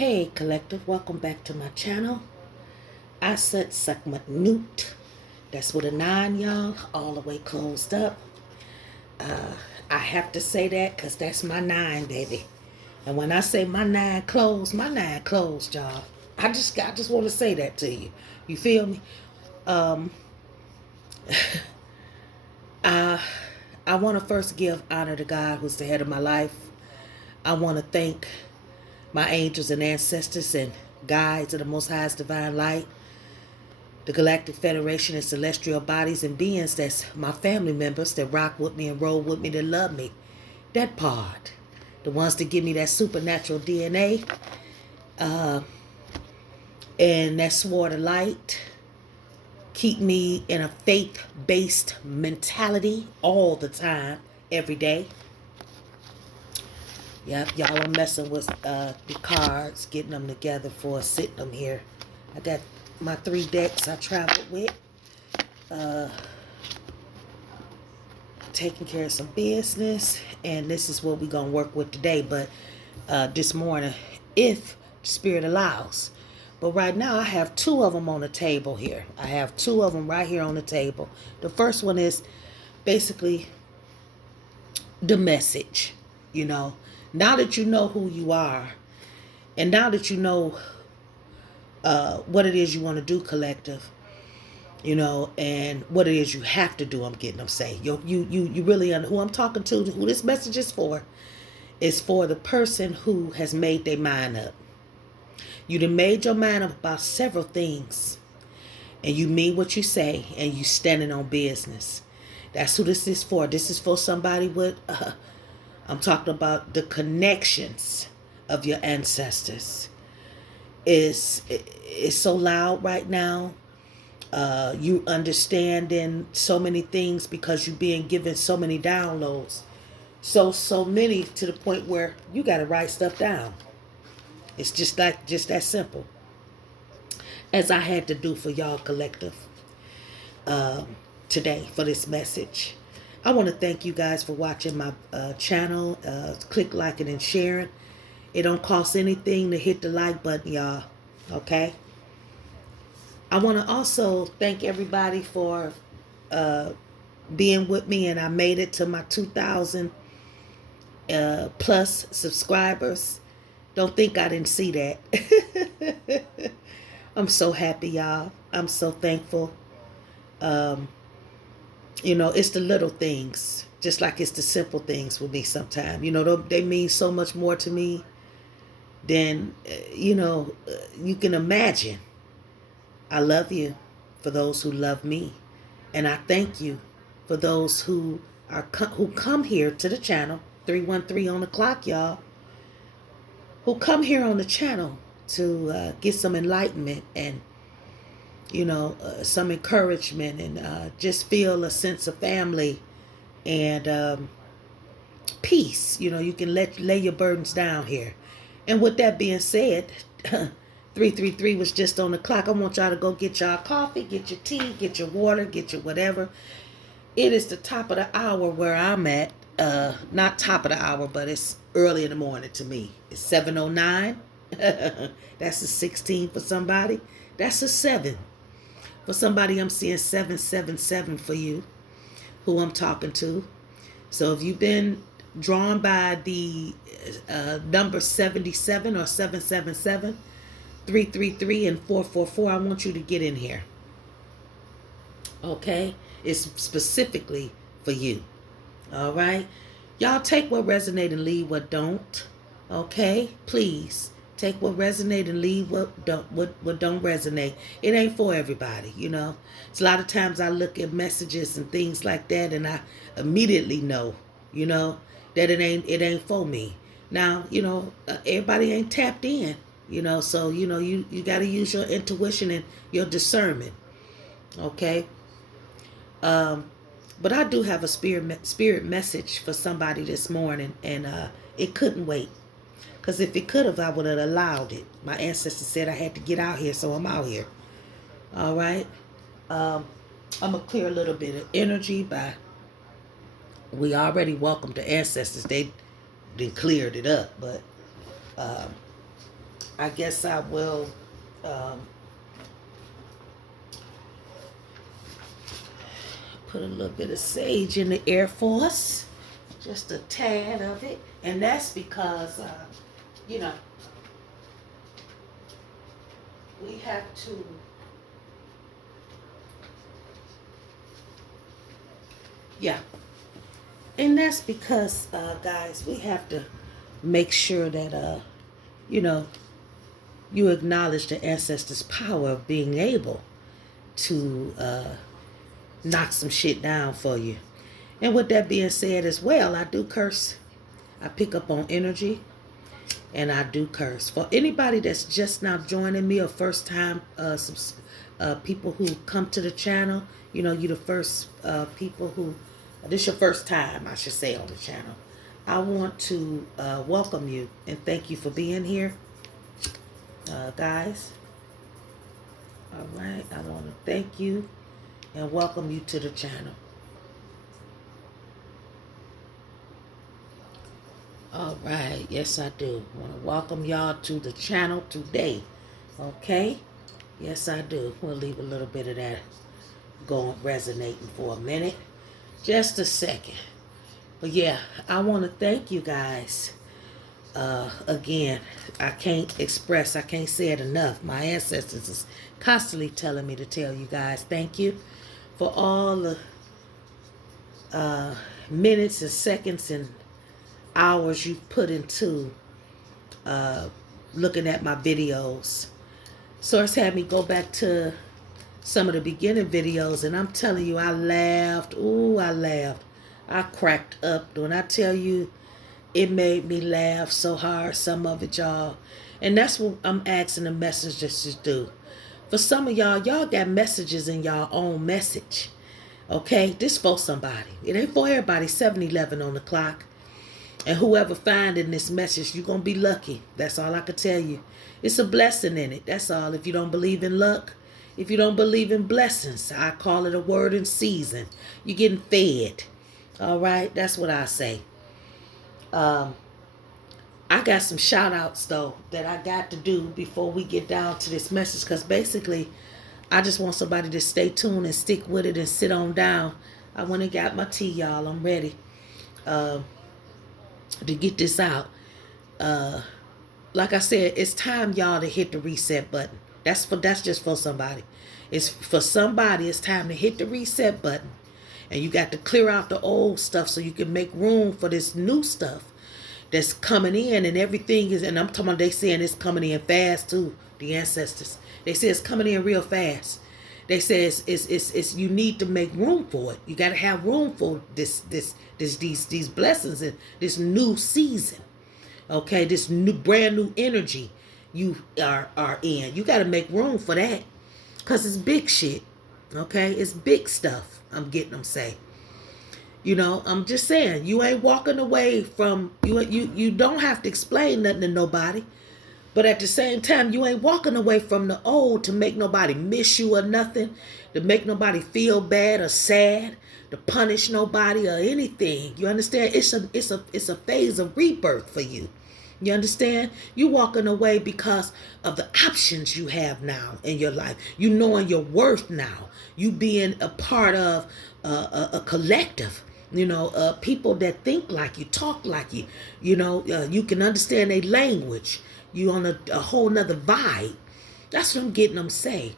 Hey collective, welcome back to my channel. I said segment newt. That's with a 9, y'all, all the way closed up. I have to say that because that's my 9, baby. And when I say my 9 closed, y'all. I just want to say that to you. You feel me? I want to first give honor to God, who's the head of my life. I want to thank my angels and ancestors and guides of the Most High's divine light, the Galactic Federation and celestial bodies and beings that's my family members that rock with me and roll with me, that love me. That part. The ones that give me that supernatural DNA and that sword of light. Keep me in a faith-based mentality all the time, every day. Yep, y'all are messing with the cards, getting them together for sitting them here. I got my 3 decks I traveled with. Taking care of some business, and this is what we're going to work with today, but this morning, if Spirit allows. But right now, I have 2 of them on the table here. I have 2 of them right here on the table. The first one is basically the message, Now that you know who you are, and now that you know what it is you want to do, collective, and what it is you have to do. I'm getting them say. You really who I'm talking to, who this message is for the person who has made their mind up. You done made your mind up about several things, and you mean what you say, and you standing on business. That's who this is for. This is for somebody with, I'm talking about the connections of your ancestors. It's so loud right now. You understanding so many things because you're being given so many downloads. So many to the point where you got to write stuff down. It's just that simple. As I had to do for y'all collective today for this message. I want to thank you guys for watching my channel. Click liking and sharing. It don't cost anything to hit the like button, y'all. Okay? I want to also thank everybody for being with me, and I made it to my 2,000 plus subscribers. Don't think I didn't see that. I'm so happy, y'all. I'm so thankful. It's the little things, just like it's the simple things with me sometimes. They mean so much more to me than, you can imagine. I love you for those who love me. And I thank you for those who come here to the channel, 313 on the clock, y'all, who come here on the channel to get some enlightenment and, some encouragement and just feel a sense of family and peace. You can lay your burdens down here. And with that being said, 333 was just on the clock. I want y'all to go get y'all coffee, get your tea, get your water, get your whatever. It is the top of the hour where I'm at. Not top of the hour, but it's early in the morning to me. It's 7:09. That's a 16 for somebody. That's a 7. For somebody, I'm seeing 777 for you, who I'm talking to. So if you've been drawn by the number 77 or 777, 333 and 444, I want you to get in here. Okay? It's specifically for you. All right? Y'all take what resonate and leave what don't. Okay? Please. Take what resonate and leave what don't resonate. It ain't for everybody, It's a lot of times I look at messages and things like that, and I immediately know, that it ain't for me. Now, everybody ain't tapped in. So you got to use your intuition and your discernment. Okay. But I do have a spirit message for somebody this morning, and it couldn't wait, because if it could have, I would have allowed it. My ancestors said I had to get out here, so I'm out here. All right. I'm gonna clear a little bit of energy by. We already welcomed the ancestors. They cleared it up, but I guess I will put a little bit of sage in the air for us. Just a tad of it. And that's because, you know, we have to, yeah. And that's because, guys, we have to make sure that, you know, you acknowledge the ancestors' power of being able to knock some shit down for you. And with that being said as well, I do curse. I pick up on energy and I do curse. For anybody that's just now joining me or first time people who come to the channel, you know, you the first people who, this your first time, I should say, on the channel. I want to welcome you and thank you for being here, guys. All right, I want to thank you and welcome you to the channel. All right, yes I do. I want to welcome y'all to the channel today. Okay, yes I do. We'll leave a little bit of that going, resonating for a minute. Just a second. But yeah, I want to thank you guys. Again, I can't say it enough. My ancestors is constantly telling me to tell you guys thank you for all the minutes and seconds and hours you've put into looking at my videos. Source had me go back to some of the beginning videos, and I'm telling you, I laughed. Ooh, I laughed. I cracked up. When I tell you, it made me laugh so hard, some of it, y'all. And that's what I'm asking the messengers to do. For some of y'all got messages in y'all own message. Okay? This for somebody. It ain't for everybody. 7-11 on the clock. And whoever finding this message, you're going to be lucky. That's all I can tell you. It's a blessing in it. That's all. If you don't believe in luck, if you don't believe in blessings, I call it a word in season. You're getting fed. All right? That's what I say. I got some shout outs, though, that I got to do before we get down to this message. Because basically, I just want somebody to stay tuned and stick with it and sit on down. I went and got my tea, y'all. I'm ready. To get this out. Like I said, it's time y'all to hit the reset button. That's just for somebody. It's for somebody. It's time to hit the reset button, and you got to clear out the old stuff so you can make room for this new stuff that's coming in. And everything is, and I'm talking about, they saying it's coming in fast too. The ancestors, they say it's coming in real fast. They say it's you need to make room for it. You got to have room for these blessings and this new season. Okay, this new brand new energy you are in. You got to make room for that, cause it's big shit. Okay, it's big stuff. I'm getting them say. You know, I'm just saying, you ain't walking away from you. You don't have to explain nothing to nobody. But at the same time, you ain't walking away from the old to make nobody miss you or nothing, to make nobody feel bad or sad, to punish nobody or anything. You understand? It's a phase of rebirth for you. You understand? You walking away because of the options you have now in your life. You knowing your worth now. You being a part of a collective. You know, people that think like you, talk like you. You know, you can understand their language. You on a whole nother vibe. That's what I'm getting them say.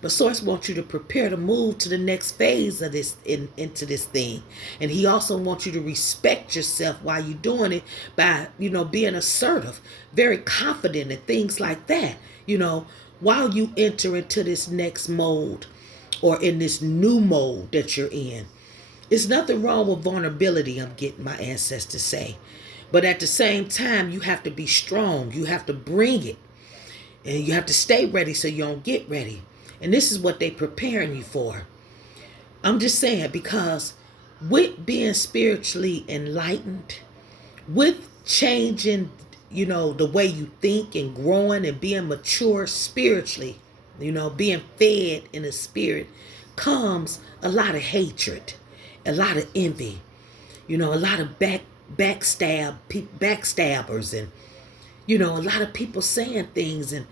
But Source wants you to prepare to move to the next phase of this into this thing. And he also wants you to respect yourself while you're doing it by, you know, being assertive, very confident and things like that. You know, while you enter into this next mode or in this new mode that you're in. It's nothing wrong with vulnerability, I'm getting my ancestors say. But at the same time, you have to be strong. You have to bring it. And you have to stay ready so you don't get ready. And this is what they preparing you for. I'm just saying, because with being spiritually enlightened, with changing, you know, the way you think and growing and being mature spiritually, you know, being fed in the spirit, comes a lot of hatred, a lot of envy, you know, a lot of backstabbers and You know, a lot of people saying things and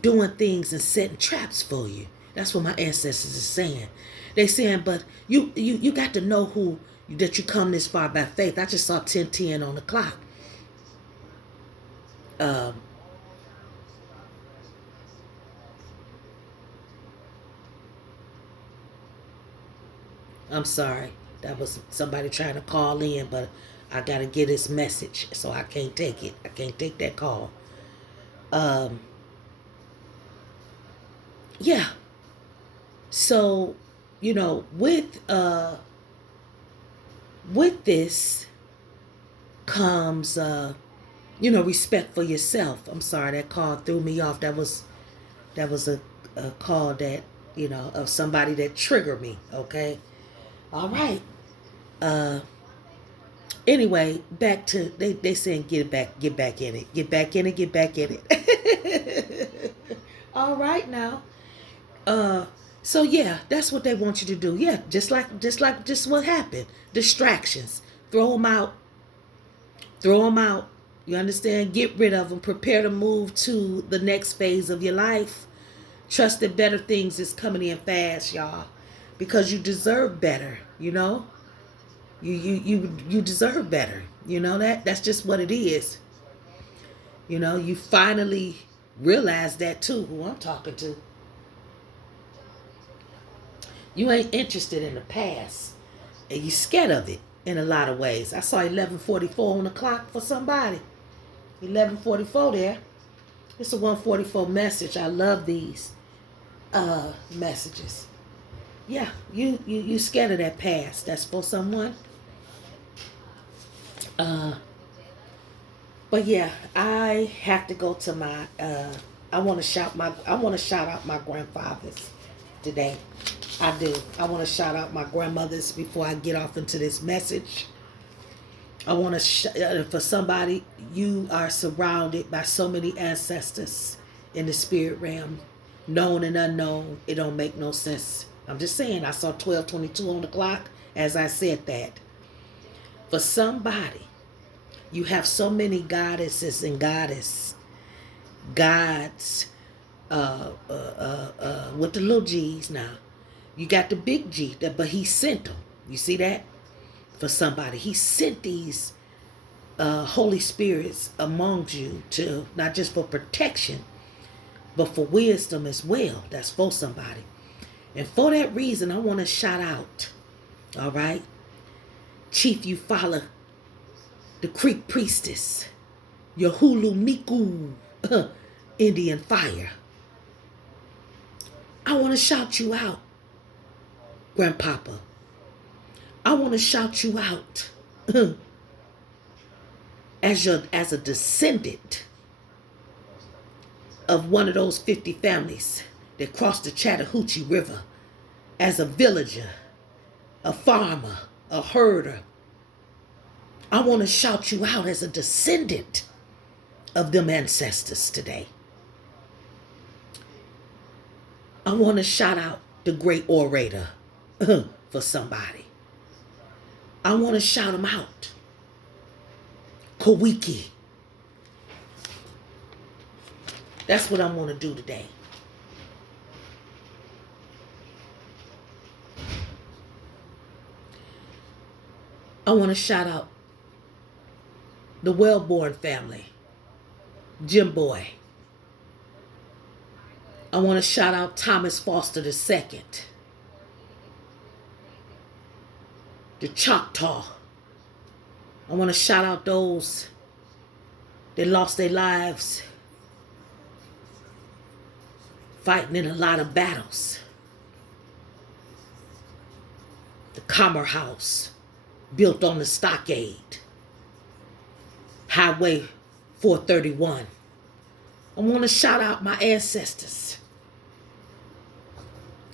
doing things and setting traps for you. That's what my ancestors is saying. They saying, but you got to know who that you come this far by faith. I just saw 10:10 on the clock. Um, I'm sorry. That was somebody trying to call in, but I got to get this message, so I can't take it. I can't take that call. Um, yeah. So, you know, with this comes you know, respect for yourself. I'm sorry, that call threw me off. That was a call that, you know, of somebody that triggered me, okay? All right. Uh anyway, back to they saying get back in it. Get back in it, get back in it. All right now. Uh so yeah, that's what they want you to do. Yeah, just what happened. Distractions. Throw them out. Throw them out. You understand? Get rid of them. Prepare to move to the next phase of your life. Trust that better things is coming in fast, y'all. Because you deserve better, you know? You deserve better. You know that? That's just what it is. You know, you finally realize that too, who I'm talking to. You ain't interested in the past. And you scared of it in a lot of ways. I saw 11:44 on the clock for somebody. 11:44 there. It's a 144 message. I love these messages. Yeah, you scared of that past. That's for someone. Uh but yeah, I have to go to my I want to shout out my grandfathers today. I do. I want to shout out my grandmothers before I get off into this message. I want to, for somebody, you are surrounded by so many ancestors in the spirit realm, known and unknown. It don't make no sense. I'm just saying, I saw 12:22 on the clock as I said that. For somebody, you have so many goddesses and gods, with the little G's now. You got the big G, but he sent them. You see that? For somebody, he sent these Holy Spirits among you to not just for protection, but for wisdom as well. That's for somebody. And for that reason, I want to shout out, all right, Chief Eufaula, the Creek Priestess, Yahulu Miku, Indian Fire. I want to shout you out, Grandpapa. I want to shout you out as a descendant of one of those 50 families that crossed the Chattahoochee River, as a villager, a farmer, a herder. I want to shout you out as a descendant of them ancestors today. I want to shout out the great orator for somebody. I want to shout him out. Kowiki. That's what I want to do today. I want to shout out the Wellborn family, Jim Boy. I want to shout out Thomas Foster II, the Choctaw. I want to shout out those that lost their lives fighting in a lot of battles. The Commer House, built on the stockade. Highway 431. I want to shout out my ancestors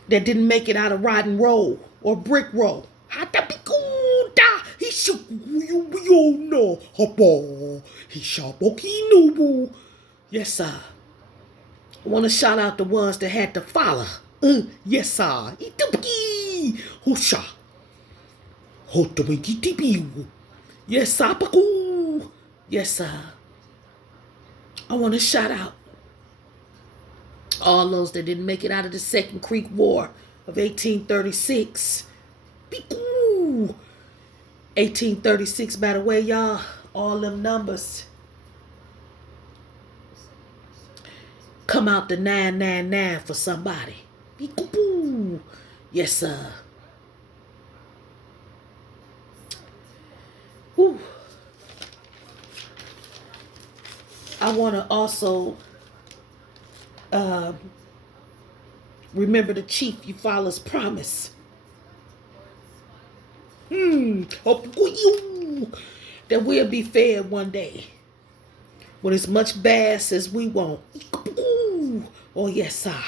that didn't make it out of Rotten Row or Brick Row. Yes, sir. I want to shout out the ones that had to follow. Yes, sir. Yes, sir. Yes, sir. I want to shout out all those that didn't make it out of the Second Creek War of 1836. 1836, by the way, y'all, all them numbers come out to 999 for somebody. Yes, sir. Woo. I want to also remember the chief Euphala's promise. That we'll be fed one day with as much bass as we want. Oh, yes, sir.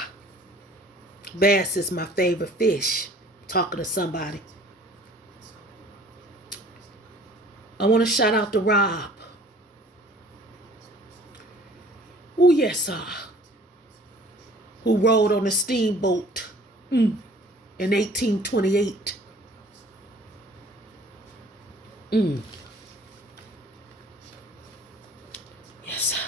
Bass is my favorite fish. Talking to somebody. I want to shout out to Rob. Oh, yes, sir. Who rode on a steamboat in 1828. Yes, sir.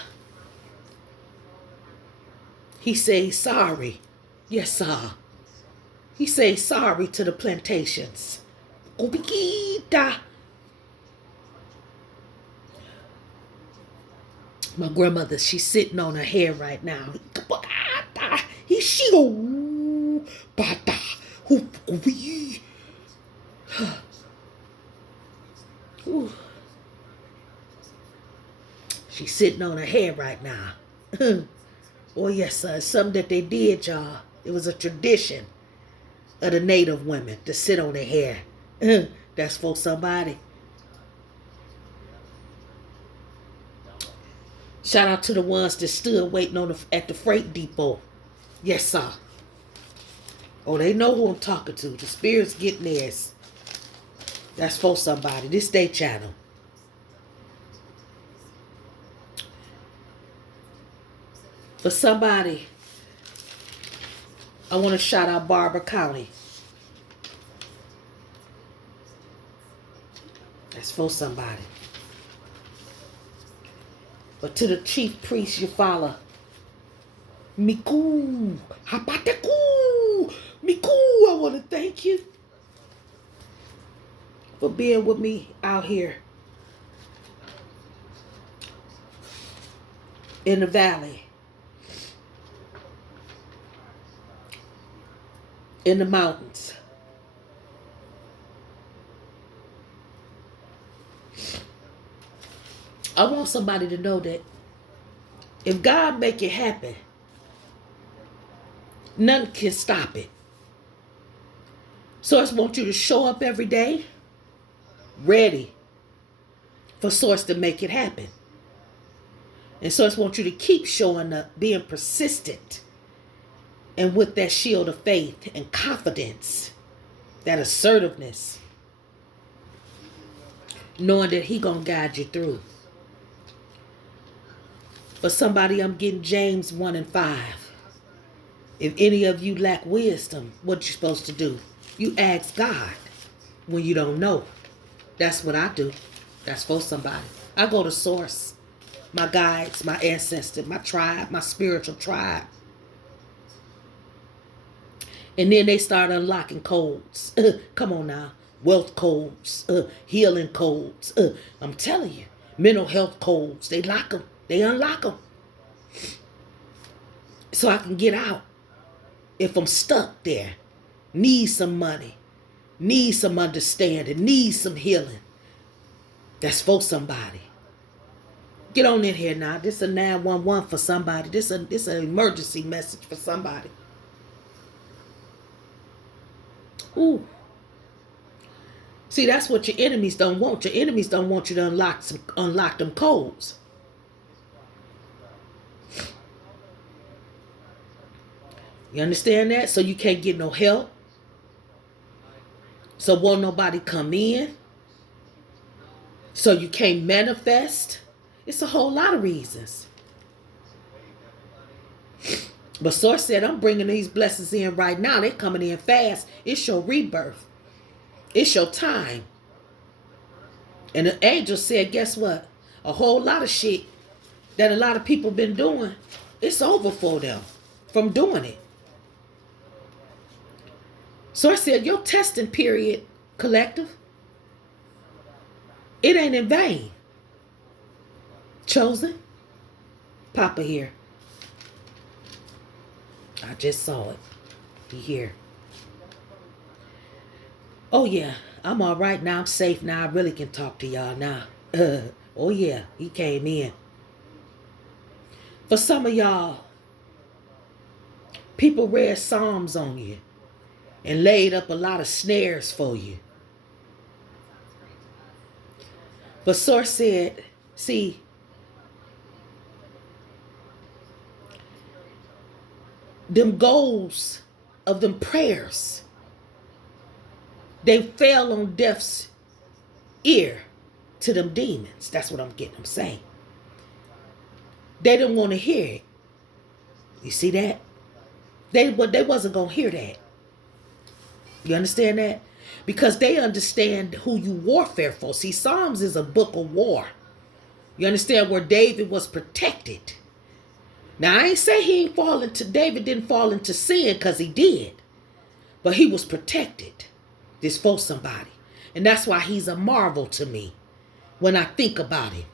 He say sorry. Yes, sir. He say sorry to the plantations. My grandmother, she's sitting on her hair right now. She's sitting on her hair right now. Oh, yes, sir. It's something that they did, y'all. It was a tradition of the native women to sit on their hair. That's for somebody. Shout out to the ones that stood waiting on at the freight depot. Yes, sir. Oh, they know who I'm talking to. The spirit's getting theirs. That's for somebody. This day channel. For somebody, I want to shout out Barber County. That's for somebody. But to the chief priest, Eufaula, Miku, Hapateku, Miku, I want to thank you for being with me out here in the valley, in the mountains. I want somebody to know that if God make it happen, none can stop it. So I just want you to show up every day ready for Source to make it happen. And so I just want you to keep showing up, being persistent, and with that shield of faith and confidence, that assertiveness, knowing that He gonna guide you through. For somebody, I'm getting James 1:5. If any of you lack wisdom, what you supposed to do? You ask God when you don't know. That's what I do. That's for somebody. I go to Source, my guides, my ancestors, my tribe, my spiritual tribe. And then they start unlocking codes. Come on now. Wealth codes, healing codes. I'm telling you, mental health codes. They lock them. They unlock them. So I can get out. If I'm stuck there, need some money, need some understanding, need some healing. That's for somebody. Get on in here now. This is a 911 for somebody. This is an emergency message for somebody. Ooh. See, that's what your enemies don't want. Your enemies don't want you to unlock them codes. You understand that? So you can't get no help. So won't nobody come in. So you can't manifest. It's a whole lot of reasons. But Source said, I'm bringing these blessings in right now. They're coming in fast. It's your rebirth. It's your time. And the angel said, guess what? A whole lot of shit that a lot of people been doing, it's over for them from doing it. So I said, your testing period, collective, it ain't in vain. Chosen, Papa here. I just saw it. He here. Oh yeah, I'm all right now. I'm safe now. I really can talk to y'all now. Oh yeah, he came in. For some of y'all, people read Psalms on you and laid up a lot of snares for you. But Source said, see, them goals of them prayers, they fell on deaf's ear to them demons. That's what I'm saying. They didn't want to hear it. You see that? They wasn't going to hear that. You understand that? Because they understand who you warfare for. See, Psalms is a book of war. You understand where David was protected. Now, I ain't say David didn't fall into sin, because he did. But he was protected. This for somebody. And that's why he's a marvel to me when I think about him.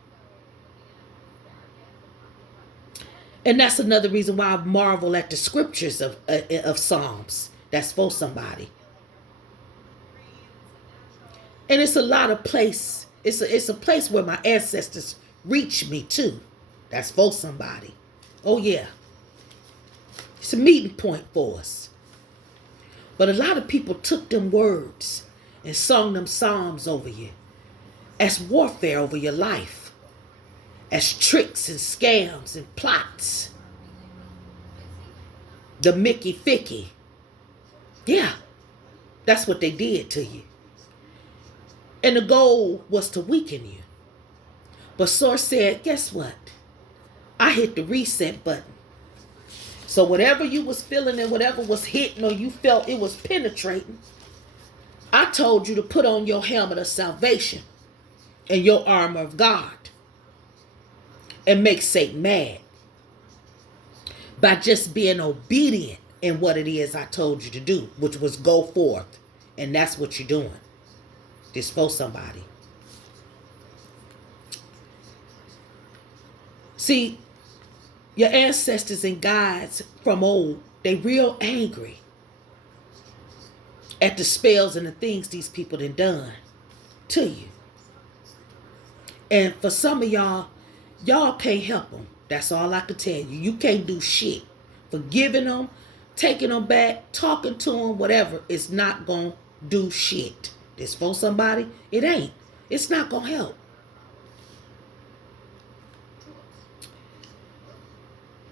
And that's another reason why I marvel at the scriptures of Psalms. That's for somebody. And it's a lot of place. It's a place where my ancestors reached me too. That's for somebody. Oh yeah. It's a meeting point for us. But a lot of people took them words and sung them psalms over you as warfare over your life, as tricks and scams and plots. The Mickey Ficky. Yeah, that's what they did to you. And the goal was to weaken you. But Source said, guess what? I hit the reset button. So whatever you was feeling and whatever was hitting or you felt it was penetrating, I told you to put on your helmet of salvation and your armor of God and make Satan mad by just being obedient in what it is I told you to do, which was go forth. And that's what you're doing. This for somebody. See, your ancestors and guides from old, they real angry at the spells and the things these people done to you. And for some of y'all can't help them. That's all I can tell you. You can't do shit. Forgiving them, taking them back, talking to them, whatever, it's not going to do shit. This for somebody, it ain't. It's not going to help.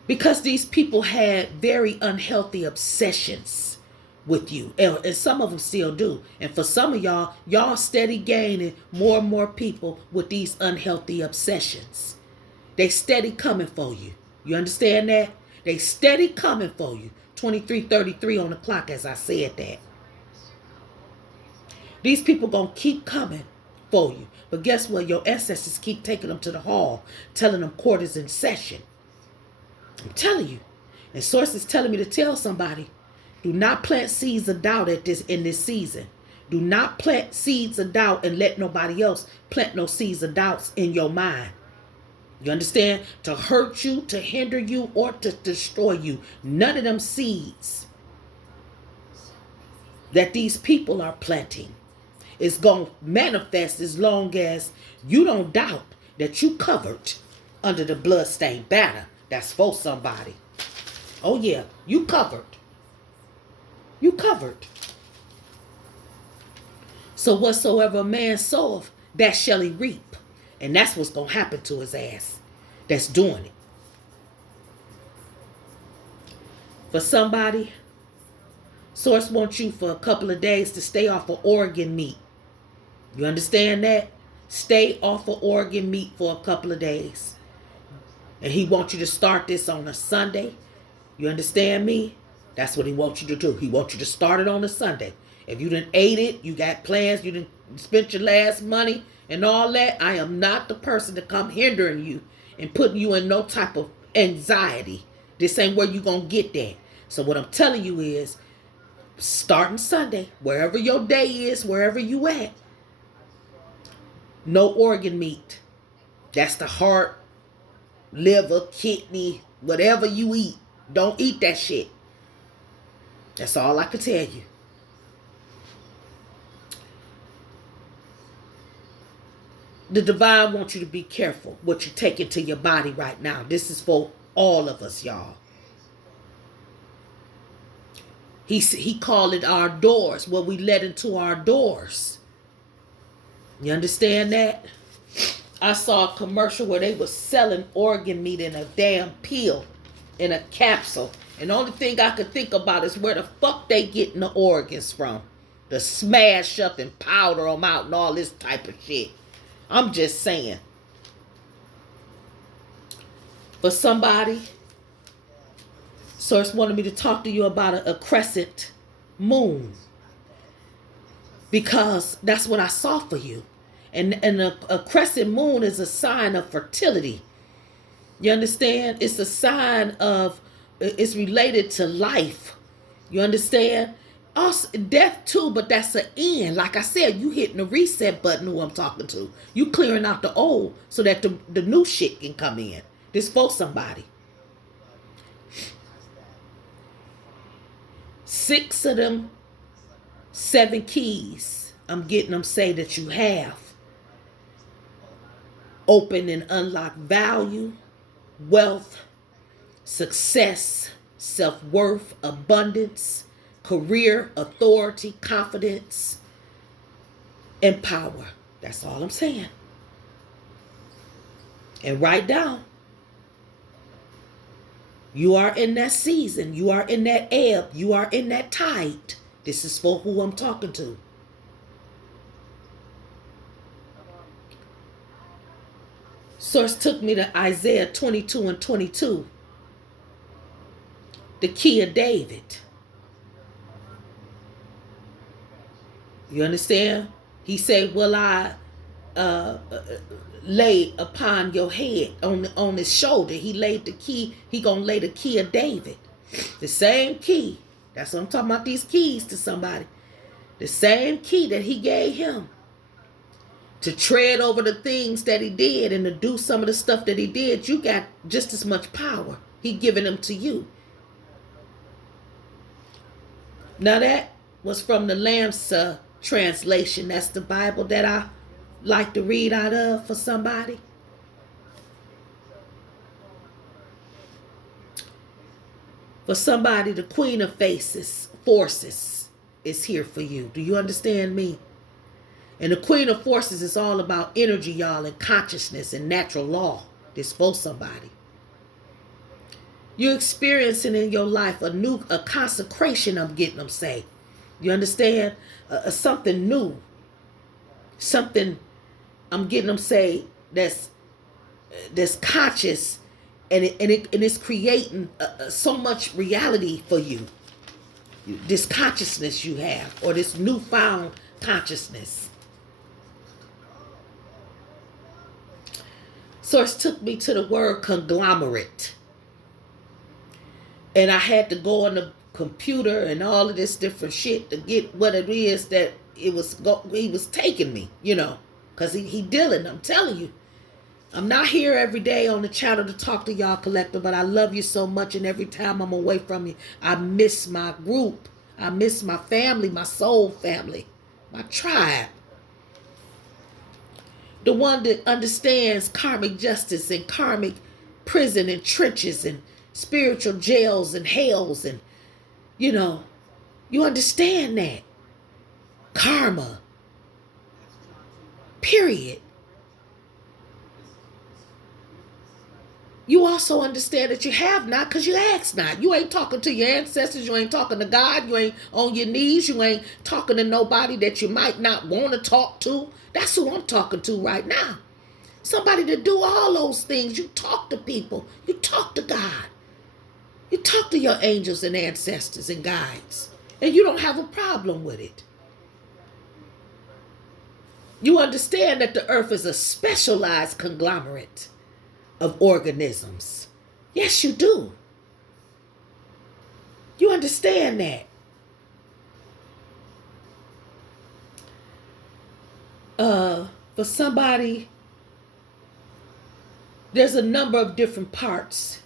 Because these people had very unhealthy obsessions with you. And some of them still do. And for some of y'all steady gaining more and more people with these unhealthy obsessions. They steady coming for you. You understand that? They steady coming for you. 23:33 on the clock as I said that. These people gonna keep coming for you. But guess what? Your ancestors keep taking them to the hall, telling them court is in session. I'm telling you. And Source is telling me to tell somebody, do not plant seeds of doubt in this season. Do not plant seeds of doubt and let nobody else plant no seeds of doubts in your mind. You understand? To hurt you, to hinder you, or to destroy you. None of them seeds that these people are planting is going to manifest as long as you don't doubt that you covered under the bloodstained banner. That's for somebody. Oh yeah, you covered. You covered. So whatsoever a man soweth, that shall he reap. And that's what's going to happen to his ass that's doing it. For somebody, Source wants you for a couple of days to stay off of organ meat. You understand that? Stay off of organ meat for a couple of days. And he wants you to start this on a Sunday. You understand me? That's what he wants you to do. He wants you to start it on a Sunday. If you done ate it, you got plans, you done spent your last money and all that, I am not the person to come hindering you and putting you in no type of anxiety. This ain't where you going to get that. So what I'm telling you is, starting Sunday, wherever your day is, wherever you at, no organ meat. That's the heart, liver, kidney, whatever you eat. Don't eat that shit. That's all I can tell you. The divine wants you to be careful what you take into your body right now. This is for all of us, y'all. He called it our doors, what we let into our doors. You understand that? I saw a commercial where they were selling organ meat in a damn pill, in a capsule. And the only thing I could think about is where the fuck they getting the organs from. To smash up and powder them out and all this type of shit. I'm just saying. For somebody, Source wanted me to talk to you about a crescent moon. Because that's what I saw for you. And a crescent moon is a sign of fertility. You understand? It's a sign of, it's related to life. You understand? Also, death too, but that's an end. Like I said, you hitting the reset button who I'm talking to. You clearing out the old so that the new shit can come in. This for somebody. 6 of them 7 keys, I'm getting them say that you have. Open and unlock value, wealth, success, self-worth, abundance, career, authority, confidence, and power. That's all I'm saying. And write down. You are in that season. You are in that ebb. You are in that tide. This is for who I'm talking to. Source took me to Isaiah 22 and 22. The key of David. You understand? He said, will I lay upon your head, on his shoulder. He laid the key. He gonna lay the key of David. The same key. That's what I'm talking about, these keys to somebody. The same key that he gave him to tread over the things that he did and to do some of the stuff that he did. You got just as much power. He giving them to you. Now that was from the Lamb's translation. That's the Bible that I like to read out of for somebody. For somebody, the Queen of Forces is here for you. Do you understand me? And the Queen of Forces is all about energy, y'all, and consciousness and natural law. This for somebody. You're experiencing in your life a consecration, I'm getting them say. You understand? Something new. Something, I'm getting them say, that's conscious, and it's creating so much reality for you. This consciousness you have, or this newfound consciousness. Source took me to the word conglomerate. And I had to go on the computer and all of this different shit to get what it is that he was taking me, you know, because he dealing. I'm telling you, I'm not here every day on the channel to talk to y'all collective, but I love you so much, and every time I'm away from you, I miss my group. I miss my family, my soul family, my tribe. The one that understands karmic justice and karmic prison and trenches and spiritual jails and hells, and you know, you understand that. Karma. Period. You also understand that you have not because you ask not. You ain't talking to your ancestors. You ain't talking to God. You ain't on your knees. You ain't talking to nobody that you might not want to talk to. That's who I'm talking to right now. Somebody to do all those things. You talk to people. You talk to God. You talk to your angels and ancestors and guides. And you don't have a problem with it. You understand that the earth is a specialized conglomerate of organisms. Yes, you do. You understand that. For somebody, there's a number of different parts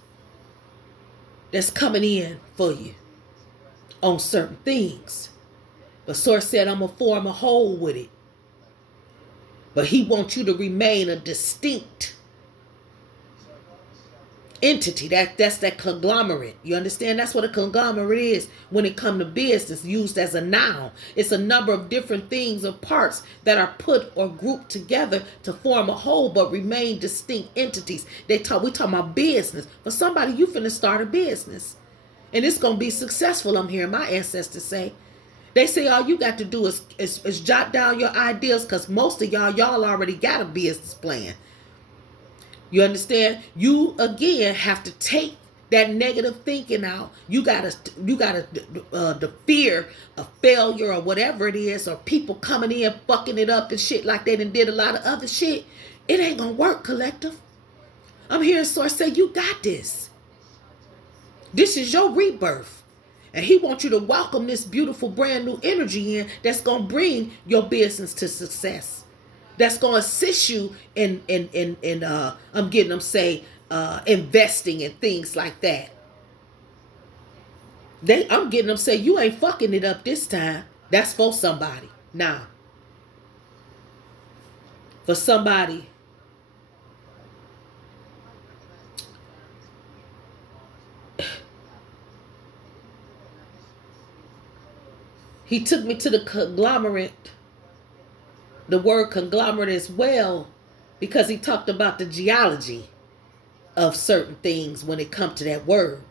that's coming in for you on certain things. But Source said, I'm going to form a whole with it. But he wants you to remain a distinct entity. That's that conglomerate. You understand? That's what a conglomerate is when it comes to business, used as a noun. It's a number of different things or parts that are put or grouped together to form a whole but remain distinct entities. We talking about business. For somebody, you finna start a business. And it's gonna be successful, I'm hearing my ancestors say. They say all you got to do is jot down your ideas, because most of y'all already got a business plan. You understand? You again have to take that negative thinking out. You gotta the fear of failure or whatever it is, or people coming in fucking it up and shit like that and did a lot of other shit. It ain't gonna work, collective. I'm hearing Source say you got this. This is your rebirth. And he wants you to welcome this beautiful brand new energy in that's going to bring your business to success. That's going to assist you in I'm getting them say, investing in things like that. I'm getting them say, you ain't fucking it up this time. That's for somebody. Now, for somebody, he took me to the conglomerate, the word conglomerate as well, because he talked about the geology of certain things when it comes to that word.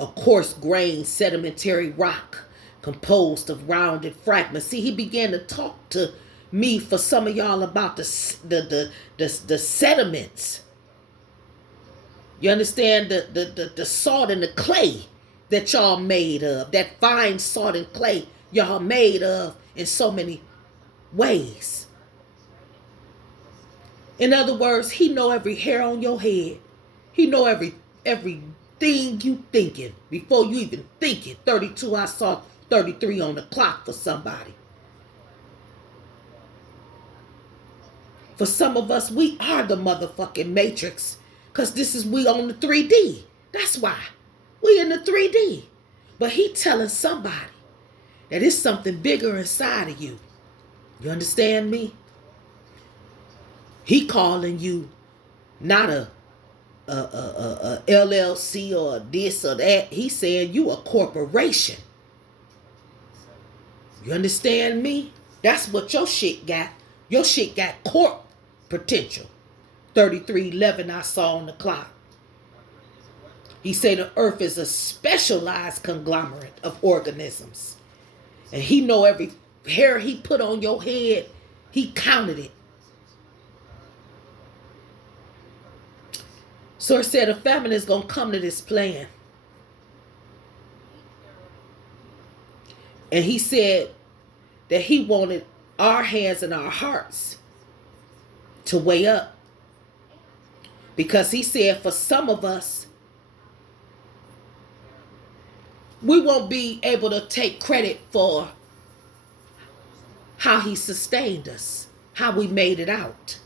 A coarse grained sedimentary rock composed of rounded fragments. See, he began to talk to me, for some of y'all, about the sediments. You understand? The salt and the clay that y'all made of, that fine salt and clay y'all made of in so many ways. In other words, he know every hair on your head. He know everything you thinking before you even think it. 32, I saw 33 on the clock for somebody. For some of us, we are the motherfucking matrix, because we on the 3D. That's why. We in the 3D. But he telling somebody that it's something bigger inside of you. You understand me? He calling you not a LLC or this or that. He saying you a corporation. You understand me? That's what your shit got. Your shit got corp potential. 3311 I saw on the clock. He said the earth is a specialized conglomerate of organisms. And he know every hair he put on your head, he counted it. Source said a famine is going to come to this plan. And he said that he wanted our hands and our hearts to weigh up. Because he said for some of us, we won't be able to take credit for how he sustained us, how we made it out.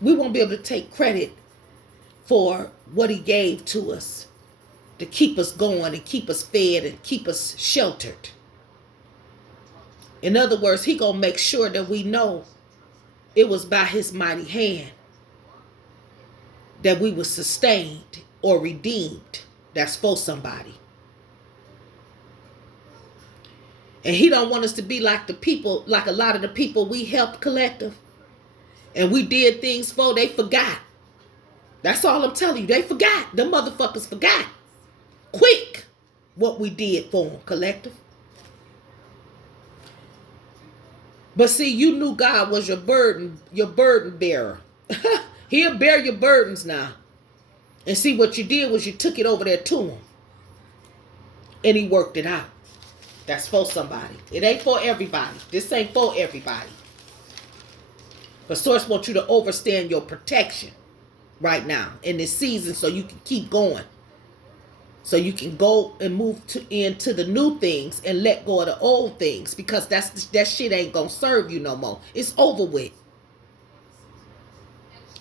We won't be able to take credit for what he gave to us to keep us going and keep us fed and keep us sheltered. In other words, he gonna make sure that we know it was by his mighty hand that we were sustained or redeemed. That's for somebody. And he don't want us to be like the people, like a lot of the people we helped, collective, and we did things for, they forgot. That's all I'm telling you. They forgot. The motherfuckers forgot quick what we did for them, collective. But see, you knew God was your burden bearer. He'll bear your burdens now. And see, what you did was you took it over there to him. And he worked it out. That's for somebody. It ain't for everybody. This ain't for everybody. But Source wants you to overstand your protection. right now in this season so you can keep going. So you can go and move into the new things and let go of the old things, because that shit ain't gonna serve you no more. It's over with.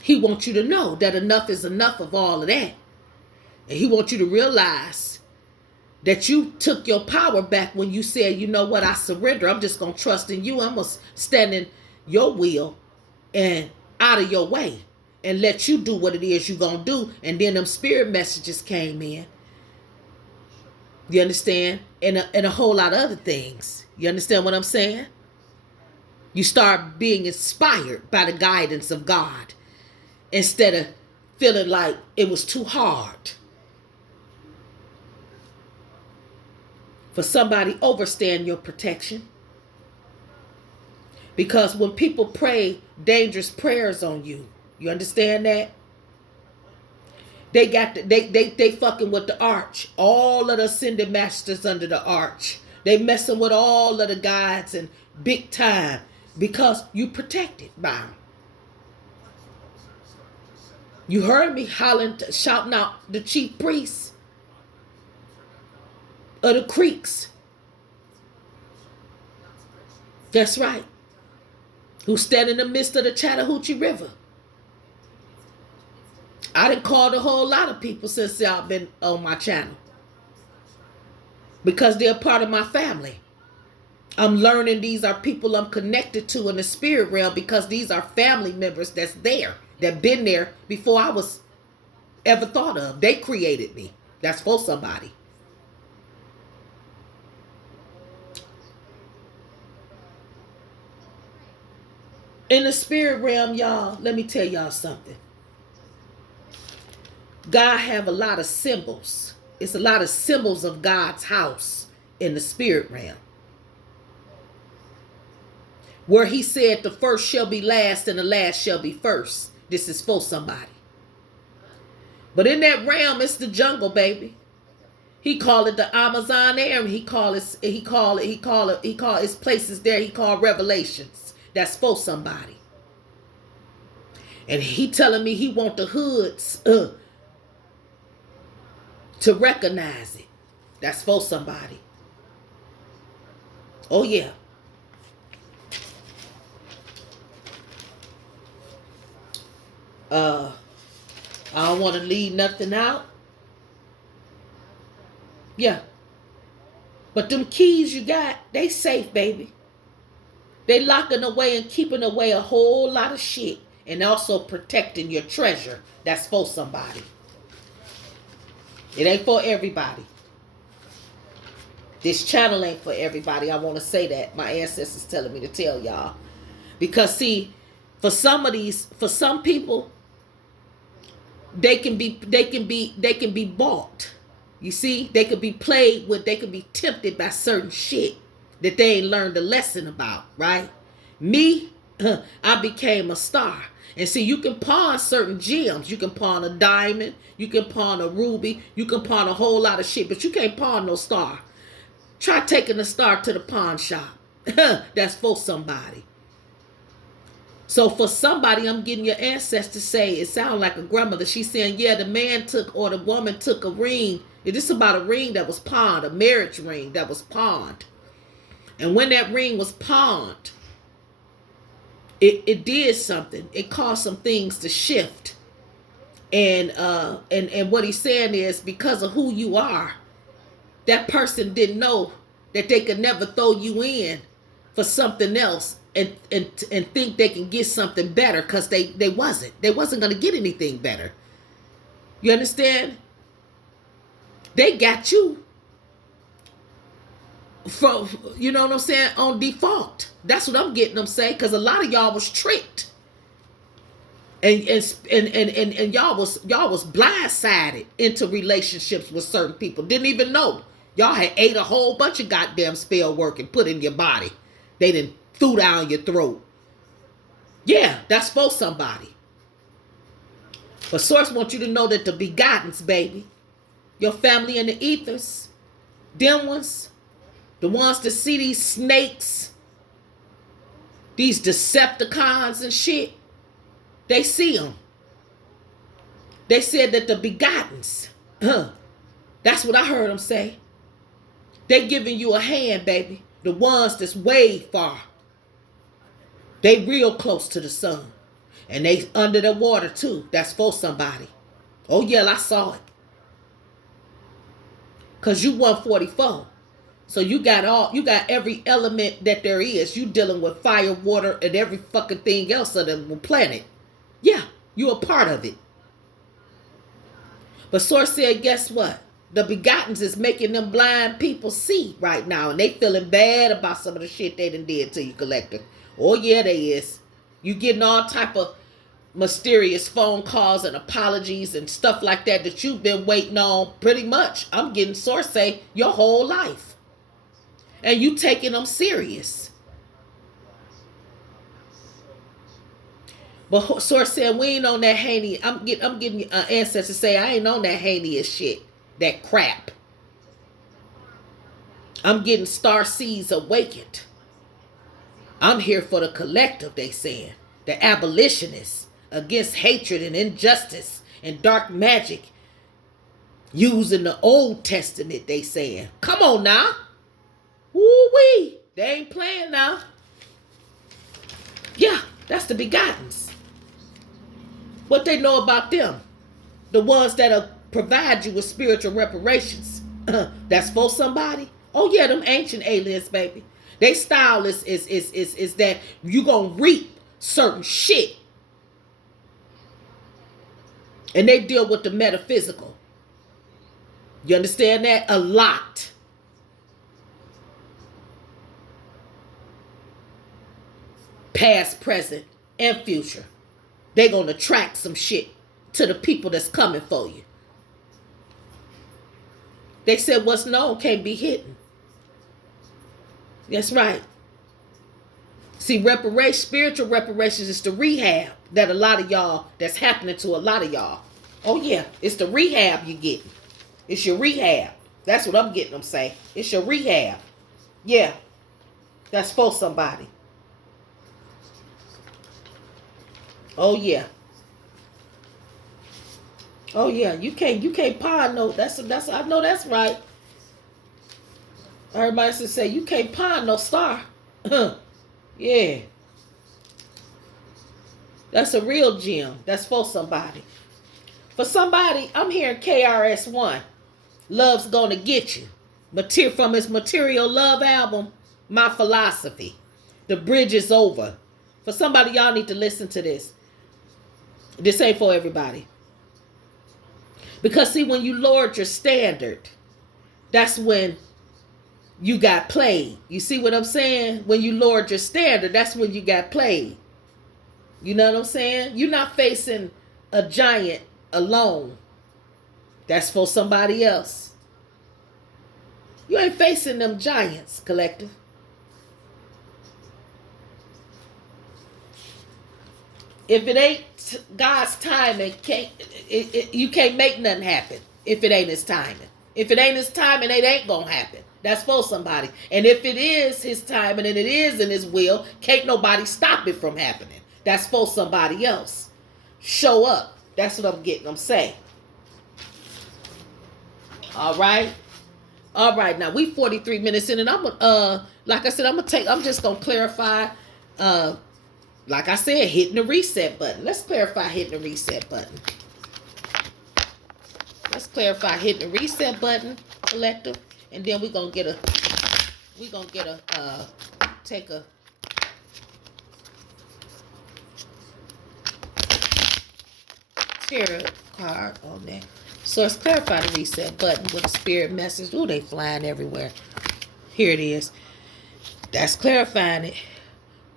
He wants you to know that enough is enough of all of that. And he wants you to realize that you took your power back when you said, you know what, I surrender. I'm just going to trust in you. I'm going to stand in your will and out of your way and let you do what it is you're going to do. And then them spirit messages came in. You understand? And a whole lot of other things. You understand what I'm saying? You start being inspired by the guidance of God instead of feeling like it was too hard. For somebody, overstand your protection. Because when people pray dangerous prayers on you, you understand that? They got they fucking with the arch. All of the ascended masters under the arch. They messing with all of the guides and big time because you protected by them. You heard me hollering, shouting out the chief priests of the creeks. That's right. Who stand in the midst of the Chattahoochee River. I done called a whole lot of people since y'all been on my channel, because they're part of my family. I'm learning these are people I'm connected to in the spirit realm, because these are family members that's there, that been there before I was ever thought of. They created me. That's for somebody. In the spirit realm, y'all, let me tell y'all something. God have a lot of symbols. It's a lot of symbols of God's house in the spirit realm. Where he said the first shall be last and the last shall be first. This is for somebody. But in that realm, it's the jungle, baby. He called it the Amazon area. He called his places there. He called revelations. That's for somebody. And he telling me he want the hoods to recognize it. That's for somebody. Oh yeah. I don't want to leave nothing out. Yeah. But them keys you got, they safe, baby. They locking away and keeping away a whole lot of shit. And also protecting your treasure. That's for somebody. It ain't for everybody. This channel ain't for everybody. I want to say that. My ancestors telling me to tell y'all. Because see, for some people, they can be bought. You see, they could be played with, they could be tempted by certain shit that they ain't learned a lesson about, right? Me, I became a star. And see, you can pawn certain gems. You can pawn a diamond. You can pawn a ruby. You can pawn a whole lot of shit. But you can't pawn no star. Try taking a star to the pawn shop. That's for somebody. So for somebody, I'm getting your ancestors say, it sounds like a grandmother. She's saying, yeah, the man took, or the woman took a ring. This is about a ring that was pawned, a marriage ring that was pawned. And when that ring was pawned, it did something. It caused some things to shift. And what he's saying is, because of who you are, that person didn't know that they could never throw you in for something else and think they can get something better, because they wasn't going to get anything better. You understand? They got you from, you know what I'm saying, on default. That's what I'm getting them say, because a lot of y'all was tricked. And y'all was blindsided into relationships with certain people. Didn't even know. Y'all had ate a whole bunch of goddamn spell work and put in your body. They didn't threw down your throat. Yeah, that's for somebody. But Source wants you to know that the begottens, baby, your family in the ethers, them ones, the ones that see these snakes, these Decepticons and shit, they see them. They said that the begottens, that's what I heard them say. They giving you a hand, baby. The ones that's way far. They real close to the sun. And they under the water too. That's for somebody. Oh yeah, I saw it. Cause you 144. So you got every element that there is. You dealing with fire, water, and every fucking thing else of the planet. Yeah, you a part of it. But Source said, guess what? The begottens is making them blind people see right now. And they feeling bad about some of the shit they done did to you, collective. Oh yeah, they is. You getting all type of mysterious phone calls and apologies and stuff like that you've been waiting on pretty much. I'm getting Source say your whole life. And you taking them serious. But Source said, we ain't on that haney. I'm getting ancestors say, I ain't on that haney shit. That crap. I'm getting star seeds awakened. I'm here for the collective, they saying. The abolitionists against hatred and injustice and dark magic. Using the Old Testament, they saying. Come on now. Woo-wee. They ain't playing now. Yeah, that's the begottens. What they know about them? The ones that'll provide you with spiritual reparations. That's for somebody. Oh yeah, them ancient aliens, baby. They style is that you gonna reap certain shit. And they deal with the metaphysical. You understand that? A lot. Past, present, and future. They're going to track some shit to the people that's coming for you. They said what's known can't be hidden. That's right. See, spiritual reparations is the rehab that a lot of y'all, that's happening to a lot of y'all. Oh yeah, it's the rehab you getting. It's your rehab. That's what I'm getting them say. It's your rehab. Yeah. That's for somebody. Oh yeah. Oh yeah. You can't pawn no. That's I know that's right. Everybody used to say you can't pawn no star. Yeah. That's a real gem. That's for somebody. For somebody, I'm hearing KRS-One. Love's Gonna Get You. From his Material Love album, My Philosophy. The Bridge Is Over. For somebody, y'all need to listen to this. This ain't for everybody. Because see, when you lowered your standard, that's when you got played. You see what I'm saying? When you lowered your standard, that's when you got played. You know what I'm saying? You're not facing a giant alone. That's for somebody else. You ain't facing them giants, collective. If it ain't God's timing, you can't make nothing happen if it ain't his timing. If it ain't his timing, it ain't gonna happen. That's for somebody. And if it is his timing and it is in his will, can't nobody stop it from happening. That's for somebody else. Show up. That's what I'm getting. I'm saying. All right. All right. Now we 43 minutes in, and I'm like I said, I'm just gonna clarify. Like I said, hitting the reset button. Let's clarify hitting the reset button. Let's clarify hitting the reset button, collective, and then we're gonna take a tarot card on there. So let's clarify the reset button with a spirit message. Ooh, they flying everywhere. Here it is. That's clarifying it.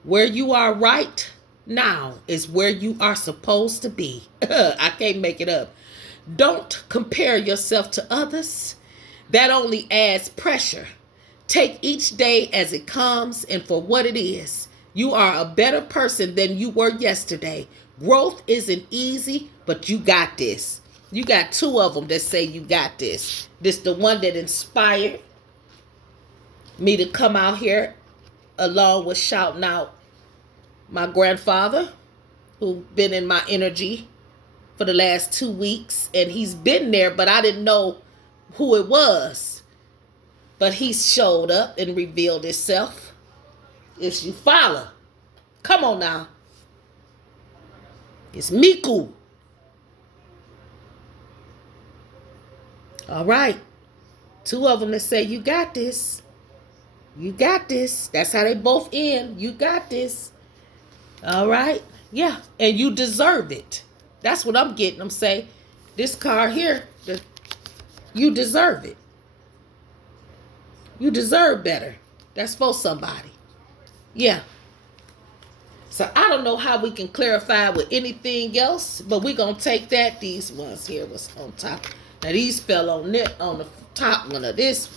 Where you are right now is where you are supposed to be. I can't make it up. Don't compare yourself to others. That only adds pressure. Take each day as it comes and for what it is. You are a better person than you were yesterday. Growth isn't easy, but you got this. You got two of them that say you got this. This the one that inspired me to come out here along with Shouting Out my grandfather, who been in my energy for the last 2 weeks, and he's been there, but I didn't know who it was. But he showed up and revealed himself. If you follow, come on now. It's Miku. All right. 2 of them that say, you got this. You got this. That's how they both end. You got this. All right. Yeah. And you deserve it. That's what I'm getting. I'm saying, this card here, you deserve it. You deserve better. That's for somebody. Yeah. So I don't know how we can clarify with anything else, but we're going to take that. These ones here was on top. Now these fell on the top one of this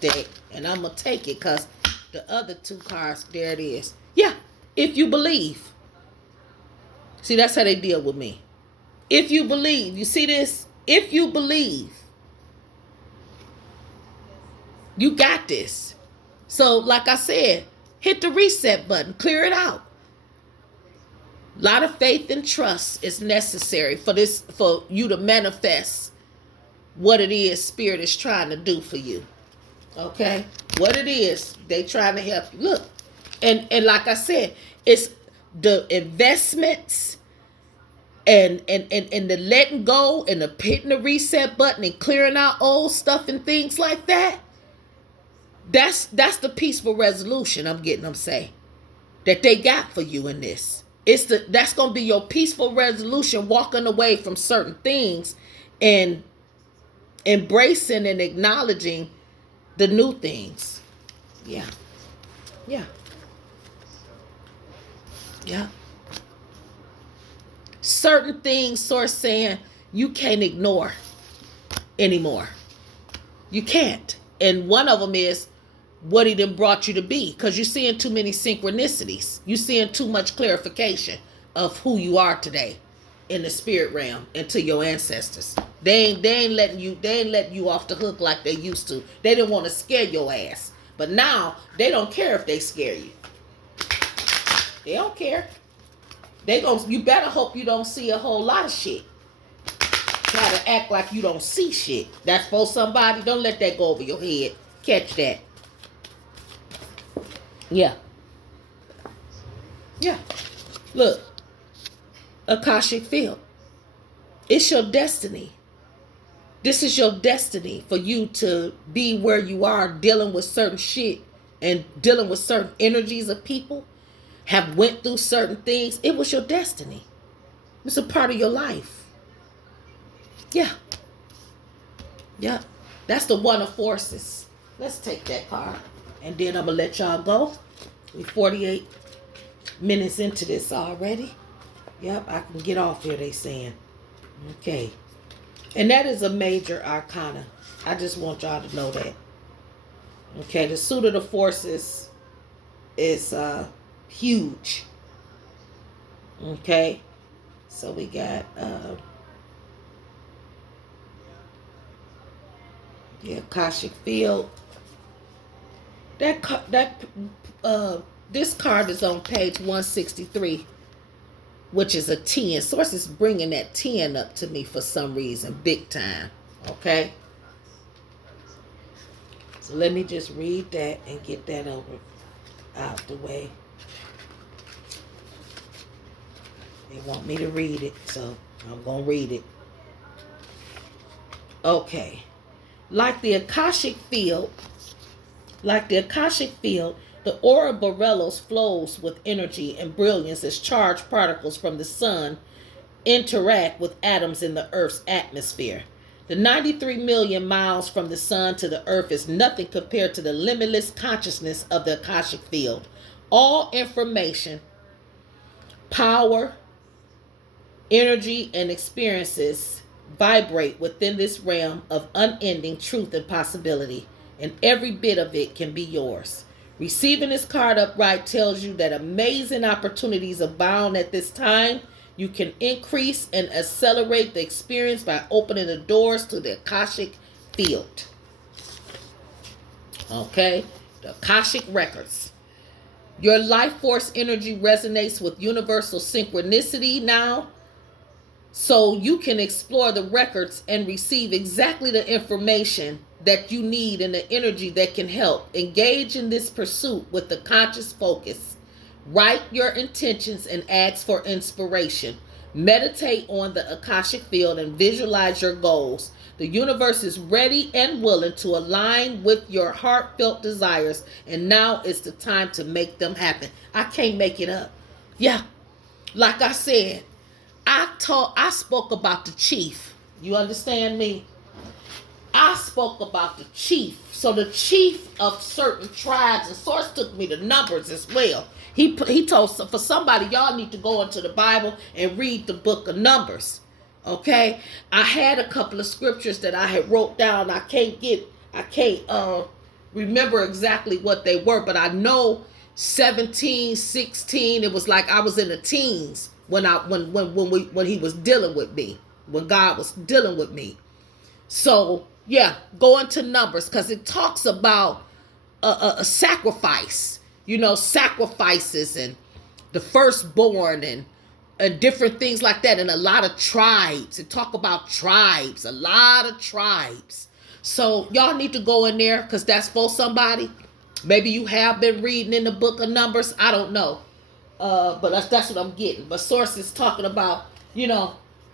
deck, and I'm going to take it because the other 2 cards, there it is. Yeah. If you believe. See, that's how they deal with me. If you believe. You see this? If you believe. You got this. So, like I said, hit the reset button. Clear it out. A lot of faith and trust is necessary for you to manifest what it is Spirit is trying to do for you. Okay? What it is, they trying to help you. Look. And like I said, it's the investments and the letting go and the hitting the reset button and clearing out old stuff and things like that. That's the peaceful resolution I'm saying that they got for you in this. That's gonna be your peaceful resolution, walking away from certain things and embracing and acknowledging the new things. Yeah. Yeah. Yeah. Certain things, Source saying, you can't ignore anymore. You can't. And one of them is what he done brought you to be, because you're seeing too many synchronicities. You're seeing too much clarification of who you are today in the spirit realm and to your ancestors. They ain't letting you off the hook like they used to. They didn't want to scare your ass. But now they don't care if they scare you. They don't care. You better hope you don't see a whole lot of shit. Try to act like you don't see shit. That's for somebody. Don't let that go over your head. Catch that. Yeah. Yeah. Look. Akashic field. It's your destiny. This is your destiny for you to be where you are, dealing with certain shit and dealing with certain energies of people, have went through certain things. It was your destiny. It's a part of your life. Yeah. Yeah. That's the one of forces. Let's take that card. And then I'm going to let y'all go. We're 48 minutes into this already. Yep, I can get off here, they saying. Okay. And that is a major arcana. I just want y'all to know that. Okay, the suit of the forces is huge. Okay. So we got the Akashic field. This card is on page 163, which is a 10. Source is bringing that 10 up to me for some reason, big time. Okay? So let me just read that and get that out the way. They want me to read it, so I'm going to read it. Okay. Like the Akashic field, the aura borealis flows with energy and brilliance as charged particles from the sun interact with atoms in the Earth's atmosphere. The 93 million miles from the sun to the Earth is nothing compared to the limitless consciousness of the Akashic field. All information, power, energy, and experiences vibrate within this realm of unending truth and possibility, and every bit of it can be yours. Receiving this card upright tells you that amazing opportunities abound at this time. You can increase and accelerate the experience by opening the doors to the Akashic field. Okay? The Akashic records. Your life force energy resonates with universal synchronicity now. so you can explore the records and receive exactly the information that you need and the energy that can help. Engage in this pursuit with a conscious focus. Write your intentions and ask for inspiration. Meditate on the Akashic field and visualize your goals. The universe is ready and willing to align with your heartfelt desires, and now is the time to make them happen. I can't make it up. Yeah, like I said, I spoke about the chief. You understand me? I spoke about the chief. So the chief of certain tribes, and Source took me to Numbers as well. He told, for somebody, y'all need to go into the Bible and read the book of Numbers. Okay? I had a couple of scriptures that I had wrote down. I can't remember exactly what they were, but I know 17, 16, it was like I was in the teens when he was dealing with me, when God was dealing with me. So yeah, go into Numbers, because it talks about a sacrifice, sacrifices and the firstborn and different things like that, and a lot of tribes. It talk about tribes, a lot of tribes. So y'all need to go in there, because that's for somebody. Maybe you have been reading in the book of Numbers. I don't know. But that's what I'm getting. But Source is talking about,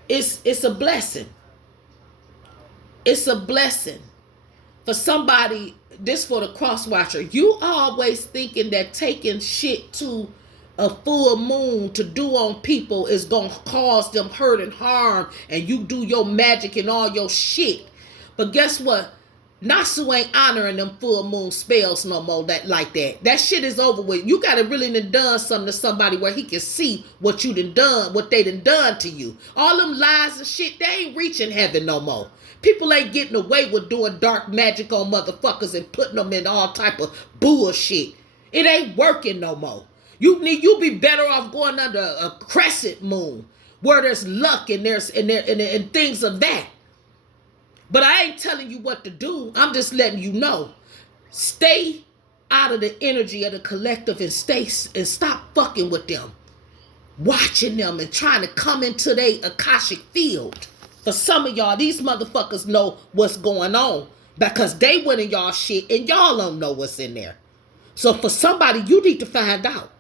it's a blessing. It's a blessing. For somebody, this for the cross watcher. You always thinking that taking shit to a full moon to do on people is going to cause them hurt and harm, and you do your magic and all your shit. But guess what? Nasu ain't honoring them full moon spells no more like that. That shit is over with. You gotta really done something to somebody where he can see what you done, what they done to you. All them lies and shit, they ain't reaching heaven no more. People ain't getting away with doing dark magic on motherfuckers and putting them in all type of bullshit. It ain't working no more. You be better off going under a crescent moon where there's luck and and things of that. But I ain't telling you what to do. I'm just letting you know. Stay out of the energy of the collective and stop fucking with them. Watching them and trying to come into their Akashic field. For some of y'all, these motherfuckers know what's going on, because they went in y'all shit and y'all don't know what's in there. So for somebody, you need to find out.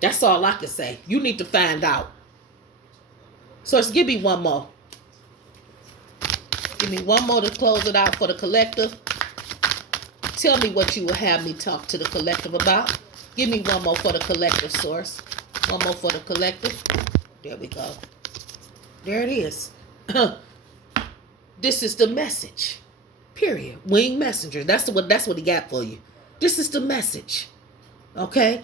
That's all I can say. You need to find out. So give me one more. Give me one more to close it out for the collective. Tell me what you will have me talk to the collective about. Give me one more for the collective, Source. One more for the collective. There we go. There it is. This is the message. Period. Wing messenger. That's what he got for you. This is the message. Okay?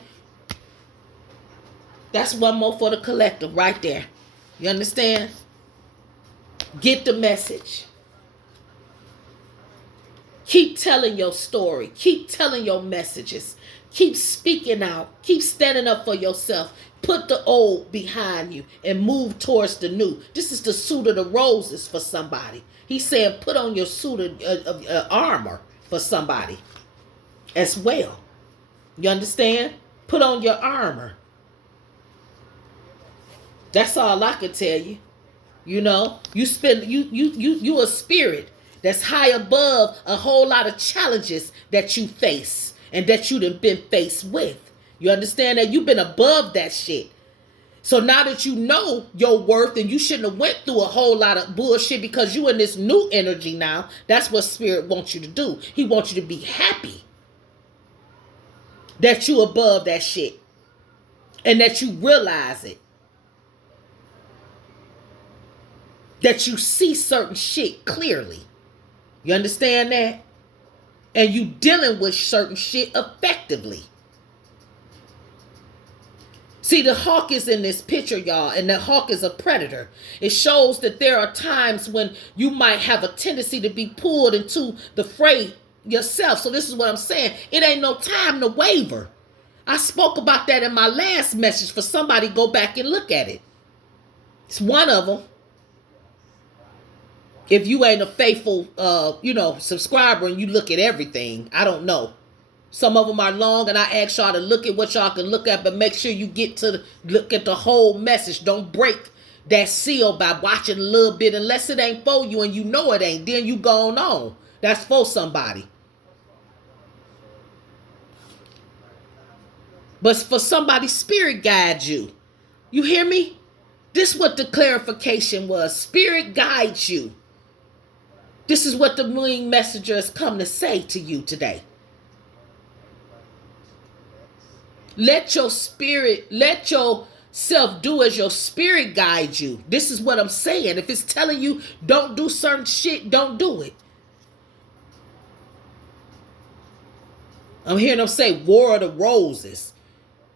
That's one more for the collective right there. You understand? Get the message. Keep telling your story. Keep telling your messages. Keep speaking out. Keep standing up for yourself. Put the old behind you and move towards the new. This is the suit of the roses for somebody. He's saying put on your suit of armor for somebody as well. You understand? Put on your armor. That's all I can tell you. You a spirit that's high above a whole lot of challenges that you face and that you done been faced with. You understand that? You've been above that shit. So now that you know your worth, and you shouldn't have went through a whole lot of bullshit, because you in this new energy now. That's what Spirit wants you to do. He wants you to be happy that you above that shit and that you realize it. That you see certain shit clearly. You understand that? And you dealing with certain shit effectively. See, the hawk is in this picture, y'all, and the hawk is a predator. It shows that there are times when you might have a tendency to be pulled into the fray yourself. So this is what I'm saying. It ain't no time to waver. I spoke about that in my last message. For somebody, go back and look at it. It's one of them. If you ain't a faithful, subscriber and you look at everything, I don't know. Some of them are long, and I ask y'all to look at what y'all can look at, but make sure you get to look at the whole message. Don't break that seal by watching a little bit, unless it ain't for you and you know it ain't. Then you going on. That's for somebody. But for somebody, spirit guides you. You hear me? This is what the clarification was. Spirit guides you. This is what the winged messenger has come to say to you today. Let your spirit, let yourself do as your spirit guides you. This is what I'm saying. If it's telling you don't do certain shit, don't do it. I'm hearing them say War of the Roses.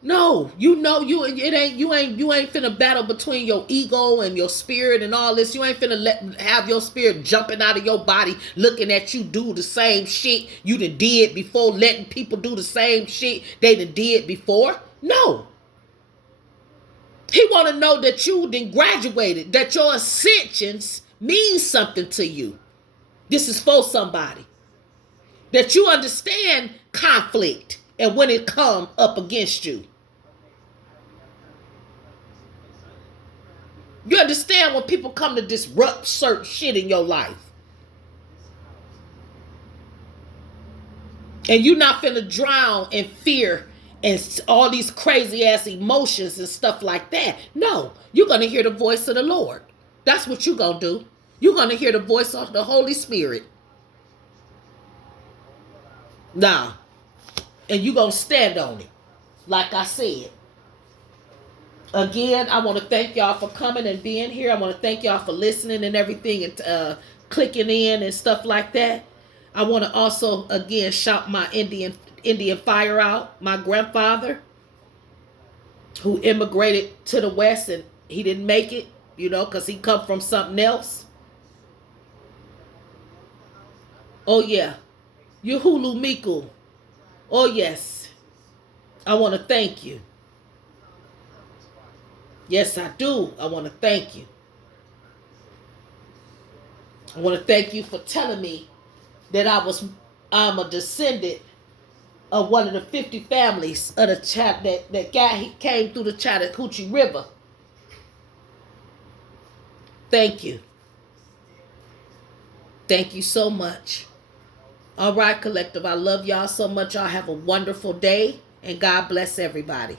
No, you know you ain't finna battle between your ego and your spirit and all this. You ain't finna have your spirit jumping out of your body looking at you do the same shit you done did before, letting people do the same shit they done did before. No. He wanna know that you done graduated, that your ascensions means something to you. This is for somebody. That you understand conflict and when it come up against you. You understand when people come to disrupt certain shit in your life. And you're not finna drown in fear and all these crazy ass emotions and stuff like that. No, you're gonna hear the voice of the Lord. That's what you're gonna do. You're gonna hear the voice of the Holy Spirit. Now, and you're gonna stand on it. Like I said. Again, I want to thank y'all for coming and being here. I want to thank y'all for listening and everything and clicking in and stuff like that. I want to also, again, shout my Indian fire out. My grandfather, who immigrated to the West and he didn't make it, because he come from something else. Oh, yeah. Yuhulu Miku. Oh, yes. I want to thank you. Yes, I do. I want to thank you. I want to thank you for telling me that I'm a descendant of one of the 50 families of the that guy came through the Chattahoochee River. Thank you. Thank you so much. All right, collective. I love y'all so much. Y'all have a wonderful day, and God bless everybody.